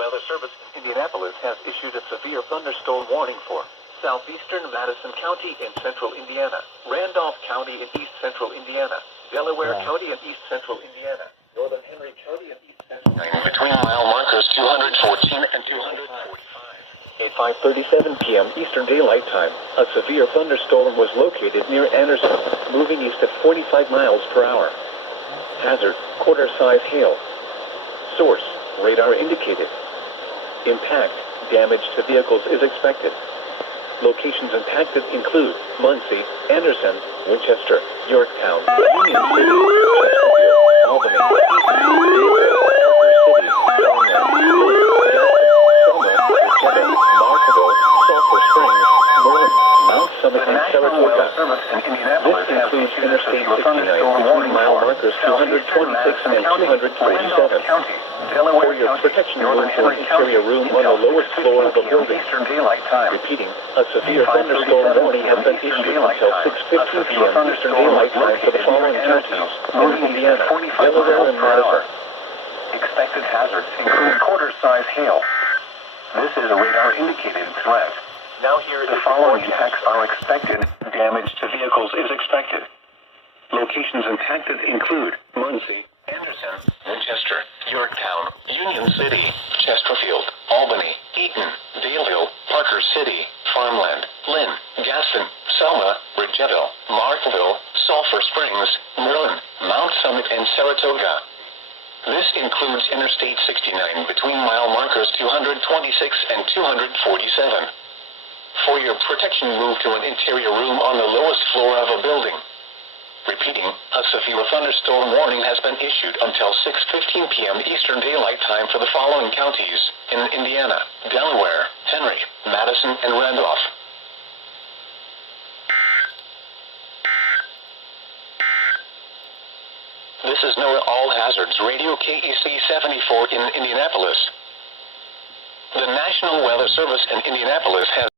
Weather Service in Indianapolis has issued a severe thunderstorm warning for southeastern Madison County in central Indiana, Randolph County in east central Indiana, Delaware County in east central Indiana, northern Henry County in east central between mile markers 214 and 245. At 5:37 p.m. Eastern Daylight Time, a severe thunderstorm was located near Anderson, moving east at 45 miles per hour. Hazard, quarter-size hail. Source, radar indicated. Impact, damage to vehicles is expected. Locations impacted include Muncie, Anderson, Winchester, Yorktown, Union City, Chesterfield, Albany, Eaton, Parker City, Selma, Markville, Sulphur Springs, Merlin, Mount Summit, and Saratoga. This includes Interstate 69 between mile markers 226 and 247. For your protection, move to an interior room on the lowest floor of a building. Repeating, a severe thunderstorm warning has been issued until 6:15 p.m. Eastern Daylight Time for the following counties in Indiana, Delaware, and Madison. Expected hazards include quarter-size hail. This is a radar-indicated threat. Now here is the following impacts are expected. Damage to vehicles is expected. Locations impacted include Muncie, Anderson, Winchester, Yorktown, Union City, Chesterfield, Albany, Eaton, Daleville, Parker City, Farmland, Lynn, Gaston, Selma, Bridgettville, Markville, Sulphur Springs, Merlin, Mount Summit, and Saratoga. This includes Interstate 69 between mile markers 226 and 247. For your protection, move to an interior room on the lowest floor of a building. Repeating, a severe thunderstorm warning has been issued until 6:15 p.m. Eastern Daylight Time for the following counties in Indiana, Delaware, Henry, Madison, and Randolph. This is NOAA All Hazards Radio KEC 74 in Indianapolis. The National Weather Service in Indianapolis has